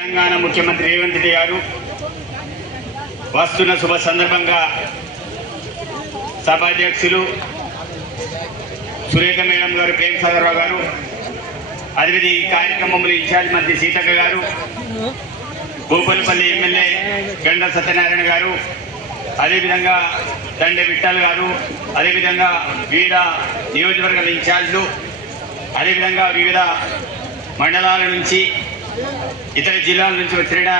తెలంగాణ ముఖ్యమంత్రి రేవంత్ రెడ్డి గారు వస్తున్న శుభ సందర్భంగా సభాధ్యక్షులు సురేఖ మేడం గారు ప్రేమ్ సాగర్రావు గారు అదేవిధంగా ఈ కార్యక్రమంలో ఇన్ఛార్జ్ మంత్రి సీతక్క గారు భూపల్లిపల్లి ఎమ్మెల్యే గండ సత్యనారాయణ గారు అదేవిధంగా దండే విఠల్ గారు అదేవిధంగా వివిధ నియోజకవర్గాల ఇన్ఛార్జ్లు అదేవిధంగా వివిధ మండలాల నుంచి ఇతర జిల్లాల నుంచి వచ్చిన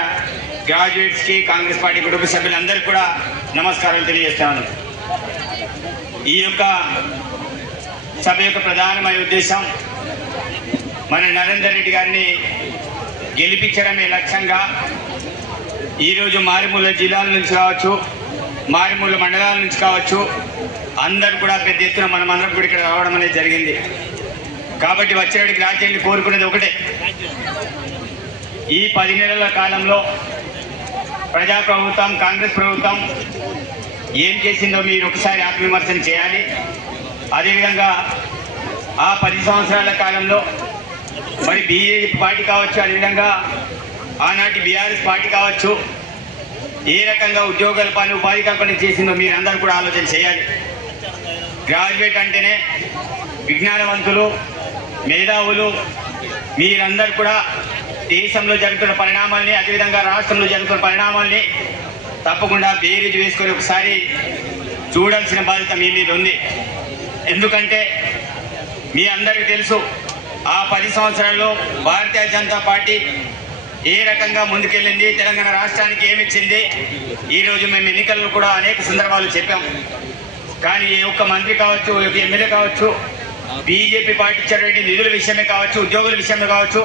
గ్రాడ్యుయేట్స్కి కాంగ్రెస్ పార్టీ కుటుంబ సభ్యులందరికీ కూడా నమస్కారం తెలియజేస్తాను. ఈ యొక్క సభ యొక్క ప్రధానమైన ఉద్దేశం మన నరేందర్ రెడ్డి గారిని గెలిపించడమే లక్ష్యంగా ఈరోజు మారిమూల జిల్లాల నుంచి కావచ్చు మారిమూల మండలాల నుంచి కావచ్చు అందరూ కూడా పెద్ద ఎత్తున మనం అందరం కూడా ఇక్కడ రావడం అనేది జరిగింది. కాబట్టి వచ్చేవాడికి రాజ్యాన్ని కోరుకునేది ఒకటే. ఈ పది నెలల కాలంలో ప్రజా ప్రభుత్వం కాంగ్రెస్ ప్రభుత్వం ఏం చేసిందో మీరు ఒకసారి ఆత్మవిమర్శన చేయాలి. అదేవిధంగా ఆ పది సంవత్సరాల కాలంలో మరి బీజేపీ పార్టీ కావచ్చు అదేవిధంగా ఆనాటి బీఆర్ఎస్ పార్టీ కావచ్చు ఏ రకంగా ఉద్యోగాల పని ఉపాధి కల్పన చేసిందో మీరు అందరూ కూడా ఆలోచన చేయాలి. గ్రాడ్యుయేట్ అంటేనే విజ్ఞానవంతులు మేధావులు మీరందరూ కూడా దేశంలో జరుగుతున్న పరిణామాల్ని అదేవిధంగా రాష్ట్రంలో జరుగుతున్న పరిణామాల్ని తప్పకుండా బేరీజ్ వేసుకొని ఒకసారి చూడాల్సిన బాధ్యత మీ మీద ఉంది. ఎందుకంటే మీ అందరికీ తెలుసు ఆ పది సంవత్సరాల్లో భారతీయ జనతా పార్టీ ఏ రకంగా ముందుకెళ్ళింది తెలంగాణ రాష్ట్రానికి ఏమిచ్చింది ఈరోజు మేము ఎన్నికల్లో కూడా అనేక సందర్భాలు చెప్పాం. కానీ ఏ ఒక్క మంత్రి కావచ్చు ఏ ఎమ్మెల్యే కావచ్చు బీజేపీ పార్టీ ఇచ్చేటువంటి నిధుల విషయమే కావచ్చు ఉద్యోగుల విషయమే కావచ్చు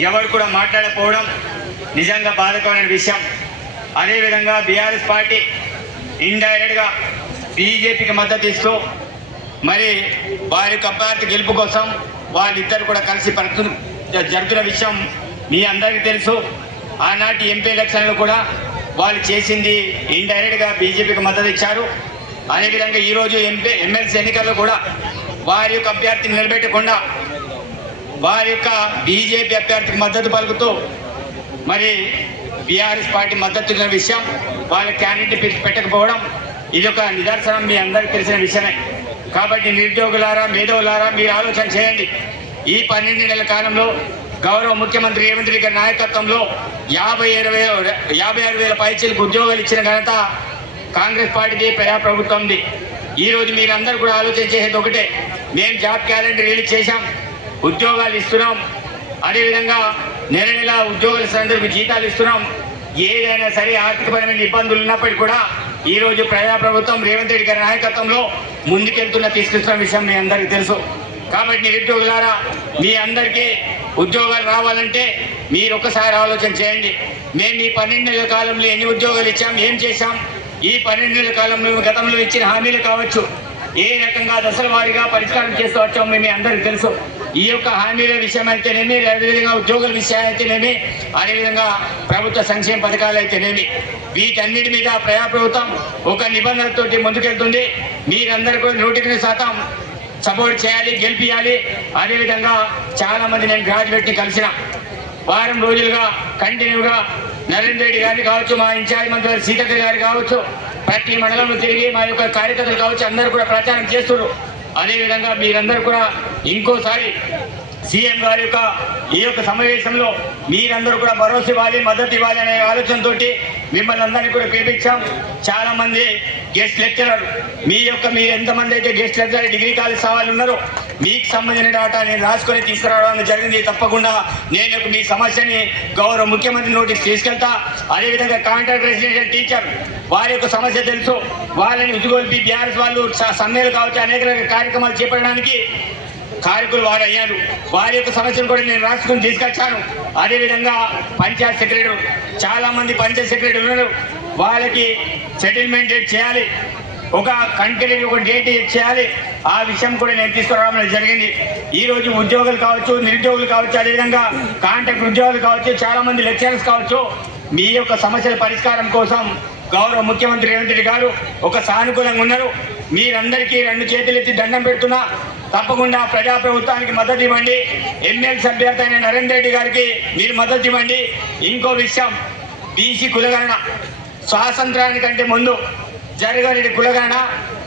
ఎవరు కూడా మాట్లాడకపోవడం నిజంగా బాధకమైన విషయం. అదేవిధంగా బీఆర్ఎస్ పార్టీ ఇండైరెక్ట్గా బీజేపీకి మద్దతు ఇస్తూ మరి వారి యొక్క అభ్యర్థి గెలుపు కోసం వాళ్ళిద్దరు కూడా కలిసి పరుతు జరుగుతున్న విషయం మీ అందరికీ తెలుసు. ఆనాటి ఎంపీ ఎలక్షన్లో కూడా వాళ్ళు చేసింది ఇండైరెక్ట్గా బీజేపీకి మద్దతు ఇచ్చారు. అదేవిధంగా ఈరోజు ఎంపీ ఎమ్మెల్సీ ఎన్నికల్లో కూడా వారి యొక్క అభ్యర్థిని నిలబెట్టకుండా వారి యొక్క బీజేపీ అభ్యర్థికి మద్దతు పలుకుతూ మరి బీఆర్ఎస్ పార్టీ మద్దతు ఇచ్చిన విషయం వాళ్ళ క్యాండిడేట్ పెట్టకపోవడం ఇది ఒక నిదర్శనం మీ అందరికీ తెలిసిన విషయమే. కాబట్టి నిరుద్యోగులారా మేధవులారా మీరు ఆలోచన చేయండి. ఈ పన్నెండు నెలల కాలంలో గౌరవ ముఖ్యమంత్రి రేవంత్ రెడ్డి గారి నాయకత్వంలో యాభై ఇరవై యాభై ఆరు వేల పైచీలకు ఉద్యోగాలు ఇచ్చిన ఘనత కాంగ్రెస్ పార్టీది ప్రజాప్రభుత్వంది. ఈ ఈరోజు మీరందరూ కూడా ఆలోచన చేసేది ఒకటే. మేము జాబ్ క్యాలెండర్ రిలీజ్ చేశాం. ఉద్యోగాలు ఇస్తున్నాం. అదేవిధంగా నెల నెల ఉద్యోగులందరికీ జీతాలు ఇస్తున్నాం. ఏదైనా సరే ఆర్థికపరమైన ఇబ్బందులు ఉన్నప్పటికీ కూడా ఈ రోజు ప్రజాప్రభుత్వం రేవంత్ రెడ్డి గారి నాయకత్వంలో ముందుకెళ్తున్న తీసుకొస్తున్న విషయం మీ అందరికీ తెలుసు. కాబట్టి నిరుద్యోగులారా మీ అందరికీ ఉద్యోగాలు రావాలంటే మీరు ఒక్కసారి ఆలోచన చేయండి. మేము ఈ పన్నెండు నెలల కాలంలో ఎన్ని ఉద్యోగాలు ఇచ్చాం ఏం చేశాం? ఈ పన్నెండు నెలల కాలంలో గతంలో ఇచ్చిన హామీలు కావచ్చు. ఏ రకంగా దశల వారీగా పరిష్కారం చేస్తూ వచ్చామో మేము అందరికీ తెలుసు. ఈ యొక్క హామీల విషయం అయితేనేమి అదేవిధంగా ఉద్యోగుల విషయం అయితేనేమి అదేవిధంగా ప్రభుత్వ సంక్షేమ పథకాలు అయితేనేమి. వీటన్నిటి మీద ప్రజా ప్రభుత్వం ఒక నిబంధనలతోటి ముందుకెళ్తుంది. మీరందరూ కూడా నూటికి శాతం సపోర్ట్ చేయాలి గెలిపియాలి. అదేవిధంగా చాలా మంది నేను గ్రాడ్యుయేట్ని కలిసిన వారం రోజులుగా కంటిన్యూగా నరేంద్ర రెడ్డి గారిని కావచ్చు మా ఇన్ఛార్జ్ మంత్రి గారు సీతక్క గారు కావచ్చు ప్రతి మండలంలో తిరిగి మా యొక్క కార్యకర్తలు కావచ్చు అందరూ కూడా ప్రచారం చేస్తున్నారు. అదేవిధంగా మీరందరూ కూడా ఇంకోసారి సీఎం గారి యొక్క ఈ యొక్క సమావేశంలో మీరందరూ కూడా భరోసా ఇవ్వాలి మద్దతు ఇవ్వాలి అనే ఆలోచనతోటి మిమ్మల్ని అందరినీ కూడా పిలిపించాం. చాలా మంది గెస్ట్ లెక్చరర్ మీ యొక్క మీరు ఎంతమంది అయితే గెస్ట్ లెక్చరర్ డిగ్రీ కాలేజ్ సవాళ్ళు ఉన్నారో మీకు సంబంధించిన డాటా నేను రాసుకొని తీసుకురావడం జరిగింది. తప్పకుండా నేను యొక్క మీ సమస్యని గౌరవ ముఖ్యమంత్రి నోటీస్ తీసుకెళ్తా. అదేవిధంగా కాంట్రాక్ట్ రెసిడెన్షియల్ టీచర్ వారి యొక్క సమస్య తెలుసు. వాళ్ళని ఉద్యోగులు బీఆర్ఎస్ వాళ్ళు సమ్మెలు కావచ్చు అనేక రకాల కార్యక్రమాలు చేపట్టడానికి కారకులు వారు అయ్యారు. వారి యొక్క సమస్యను కూడా నేను రాసుకుని తీసుకొచ్చాను. అదేవిధంగా పంచాయత్ సెక్రటరీ చాలా మంది పంచాయత్ సెక్రటరీ ఉన్నారు. వాళ్ళకి సెటిల్మెంట్ డేట్ చేయాలి. ఒక కంటెంట్ ఒక డేట్ చేయాలి. ఆ విషయం కూడా నేను తీసుకురావడం జరిగింది. ఈ రోజు ఉద్యోగులు కావచ్చు నిరుద్యోగులు కావచ్చు అదేవిధంగా కాంట్రాక్ట్ ఉద్యోగులు కావచ్చు చాలా మంది లెక్చరర్స్ కావచ్చు మీ యొక్క సమస్యల పరిష్కారం కోసం గౌరవ ముఖ్యమంత్రి రేవంత్ రెడ్డి గారు ఒక సానుకూలంగా ఉన్నారు. మీరందరికీ రెండు చేతులు ఎత్తి దండం పెడుతున్నా. తప్పకుండా ప్రజాప్రభుత్వానికి మద్దతు ఇవ్వండి. ఎమ్మెల్సీ అభ్యర్థి అయిన నరేందర్ రెడ్డి గారికి మీరు మద్దతు ఇవ్వండి. ఇంకో విషయం బీసీ కులగణన. స్వాతంత్రానికంటే ముందు జరగలేని కులగణన.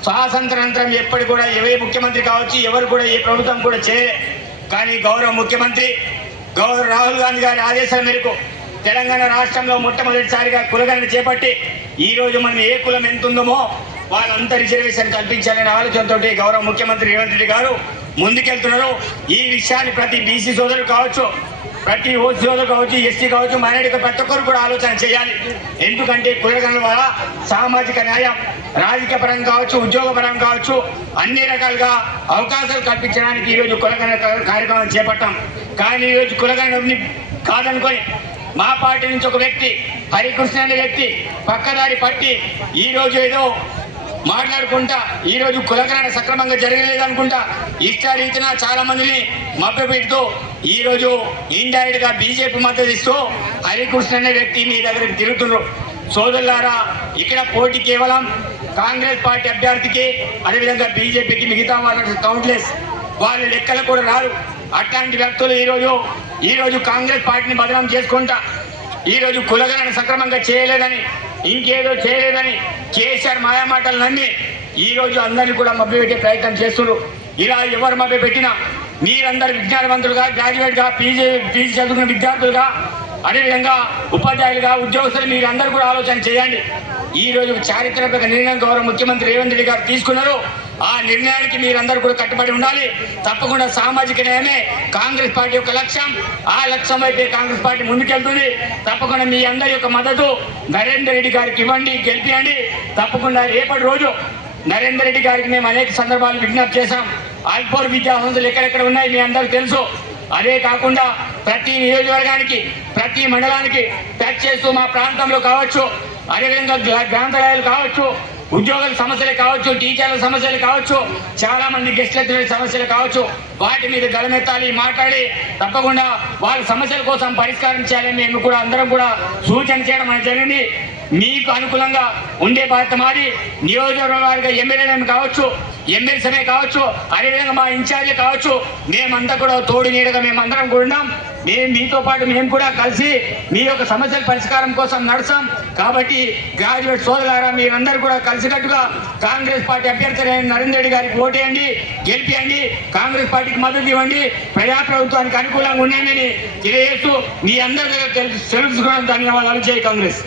స్వాతంత్రానంతరం ఎప్పటి కూడా ఏ ముఖ్యమంత్రి కావచ్చు ఎవరు కూడా ఏ ప్రభుత్వం కూడా చేయలే. కానీ గౌరవ ముఖ్యమంత్రి గౌరవ రాహుల్ గాంధీ గారి ఆదేశాల మేరకు తెలంగాణ రాష్ట్రంలో మొట్టమొదటిసారిగా కులగణన చేపట్టి ఈ రోజు మనం ఏ కులం ఎంత ఉందో వాళ్ళంతా రిజర్వేషన్ కల్పించాలనే ఆలోచనతో గౌరవ ముఖ్యమంత్రి రేవంత్ రెడ్డి గారు ముందుకెళ్తున్నారు. ఈ విషయాన్ని ప్రతి బీసీ సోదరులు కావచ్చు ప్రతి ఓసీ సోదరు కావచ్చు ఎస్టీ కావచ్చు మైనారిటీ ప్రతి ఒక్కరు కూడా ఆలోచన చేయాలి. ఎందుకంటే కులగణల వల్ల సామాజిక న్యాయం రాజకీయ పరం కావచ్చు ఉద్యోగ పరం కావచ్చు అన్ని రకాలుగా అవకాశాలు కల్పించడానికి ఈరోజు కులగణ కార్యక్రమం చేపట్టాం. కానీ ఈరోజు కులగణని కాదనుకొని మా పార్టీ నుంచి ఒక వ్యక్తి హరికృష్ణ అనే వ్యక్తి పక్కదారి పట్టి ఈ రోజు ఏదో మాట్లాడుకుంటా ఈ రోజు సక్రమంగా జరగలేదు అనుకుంటా ఇష్టారీతిన చాలా మందిని మభ్యపెడుతూ ఈ రోజు ఇండైరెక్ట్గా బీజేపీ మద్దతు ఇస్తూ హరికృష్ణ అనే వ్యక్తి మీ దగ్గరికి తిరుగుతున్నారు సోదరులారా ఇక్కడ పోటీ కేవలం కాంగ్రెస్ పార్టీ అభ్యర్థికి అదేవిధంగా బీజేపీకి మిగతా వాళ్ళకి కౌంట్లెస్ వాళ్ళ లెక్కలు కూడా రారు. అట్లాంటి వ్యక్తులు ఈరోజు ఈరోజు కాంగ్రెస్ పార్టీని బదనాం చేసుకుంటా ఈ రోజు సక్రమంగా చేయలేదని ఇంకేదో చేయలేదని కేసీఆర్ మాయామాటలు నమ్మి ఈరోజు అందరినీ కూడా మభ్యపెట్టే ప్రయత్నం చేస్తున్నారు. ఇలా ఎవరు మభ్యపెట్టినా మీరందరూ విజ్ఞానవంతులుగా గ్రాడ్యుయేట్గా పీజీ పీజీ చదువుకున్న విద్యార్థులుగా అదేవిధంగా ఉపాధ్యాయులుగా ఉద్యోగస్తులు మీరందరూ కూడా ఆలోచన చేయండి. ఈ రోజు చారిత్రక నిర్ణయం గౌరవ ముఖ్యమంత్రి రేవంత్ రెడ్డి గారు తీసుకున్నారు. ఆ నిర్ణయానికి మీరందరూ కూడా కట్టుబడి ఉండాలి. తప్పకుండా సామాజిక న్యాయమే కాంగ్రెస్ పార్టీ యొక్క లక్ష్యం. ఆ లక్ష్యం వైపే కాంగ్రెస్ పార్టీ ముందుకెళ్తుంది. తప్పకుండా మీ అందరి యొక్క మద్దతు నరేందర్ రెడ్డి గారికి ఇవ్వండి గెలిపియండి. తప్పకుండా రేపటి రోజు నరేందర్ రెడ్డి గారికి మేము అనేక సందర్భాలు విజ్ఞప్తి చేశాం. ఆల్పోర్ విద్యా సంస్థలు ఎక్కడెక్కడ ఉన్నాయి మీ అందరికీ తెలుసు. అదే కాకుండా ప్రతి నియోజకవర్గానికి ప్రతి మండలానికి ప్యాక్ చేస్తూ మా ప్రాంతంలో కావచ్చు. అదేవిధంగా గ్రంథాలయాలు కావచ్చు. ఉద్యోగుల సమస్యలు కావచ్చు టీచర్ల సమస్యలు కావచ్చు చాలా మంది గెస్ట్ లెక్చరర్ సమస్యలు కావచ్చు వాటి మీద గలమెత్తాలి మాట్లాడి తప్పకుండా వాళ్ళ సమస్యల కోసం పరిష్కారం చేయాలని మేము కూడా అందరం కూడా సూచన చేయడం అనేది జరిగింది. మీకు అనుకూలంగా ఉండే బాధ్యత మాది. నియోజకవర్గ ఎమ్మెల్యేలను కావచ్చు ఎమ్మెల్సీ కావచ్చు అదేవిధంగా మా ఇన్ఛార్జీ కావచ్చు మేమంతా కూడా తోడు నీడగా మేమందరం కూడా ఉన్నాం. మేము మీతో పాటు మేము కూడా కలిసి మీ యొక్క సమస్యల పరిష్కారం కోసం నడుస్తాం. కాబట్టి గ్రాడ్యుయేట్ సోదరులారా మీరందరూ కూడా కలిసికట్టుగా కాంగ్రెస్ పార్టీ అభ్యర్థి అయిన రెడ్డి గారికి ఓటేయండి గెలిపియండి కాంగ్రెస్ పార్టీకి మద్దతు ఇవ్వండి ప్రజాప్రభుత్వానికి అనుకూలంగా ఉండండి అని తెలియజేస్తూ మీ అందరి దగ్గర తెలుసు తెలుసుకోవడం ధన్యవాదాలు. జై కాంగ్రెస్.